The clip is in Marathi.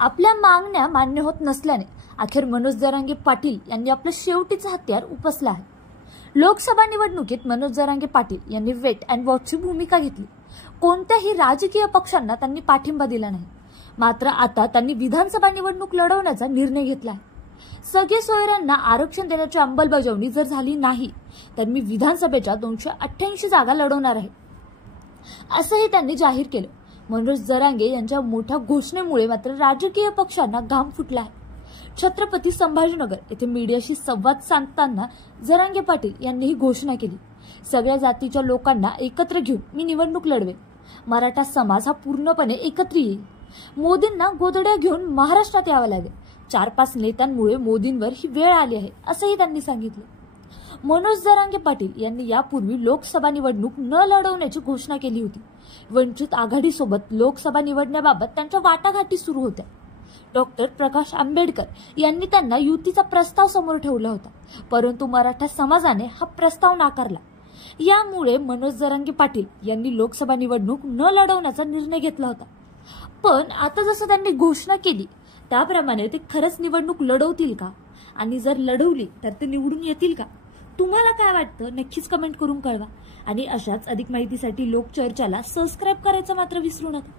आपल्या मागण्या मान्य होत नसल्याने अखेर मनोज जरांगे पाटील यांनी आपलं शेवटीचं हत्यार उपसलं आहे। लोकसभा निवडणुकीत मनोज जरांगे पाटील यांनी वेट अँड वॉचची भूमिका घेतली। कोणत्याही राजकीय पक्षांना त्यांनी पाठिंबा दिला नाही। मात्र आता त्यांनी विधानसभा निवडणूक लढवण्याचा निर्णय घेतला आहे। सगळे सोयऱ्यांना आरक्षण देण्याची अंमलबजावणी जर झाली नाही तर मी विधानसभेच्या 288 जागा लढवणार आहे, असंही त्यांनी जाहीर केलं। मनोज जरांगे यांच्या मोठ्या घोषणेमुळे मात्र राजकीय पक्षांना घाम फुटला आहे। छत्रपती संभाजीनगर येथे मीडियाशी संवाद साधताना जरांगे पाटील यांनी ही घोषणा केली। सगळ्या जातीच्या लोकांना एकत्र घेऊन मी निवडणूक लढवेन। मराठा समाज हा पूर्णपणे एकत्र येईल। मोदींना गोधड्या घेऊन महाराष्ट्रात यावं लागेल। 4-5 नेत्यांमुळे मोदींवर ही वेळ आली आहे, असंही त्यांनी सांगितलं। मनोज जरांगे पाटील यांनी यापूर्वी लोकसभा निवडणूक न लढवण्याची घोषणा केली होती। वंचित आघाडीसोबत लोकसभा निवडण्याबाबत त्यांच्या वाटाघाटी सुरू होत्या। डॉक्टर प्रकाश आंबेडकर यांनी त्यांना युतीचा प्रस्ताव समोर ठेवला होता, परंतु मराठा समाजाने हा प्रस्ताव नाकारला। यामुळे मनोज जरांगे पाटील यांनी लोकसभा निवडणूक न लढवण्याचा निर्णय घेतला होता। पण आता जसं त्यांनी घोषणा केली त्याप्रमाणे ते खरंच निवडणूक लढवतील का, आणि जर लढवली तर ते निवडून येतील का? तुम्हाला काय वाटतं नक्कीच कमेंट करून कळवा। आणि अशाच अधिक माहितीसाठी लोकचर्चाला सबस्क्राइब करायचं मात्र विसरू नका।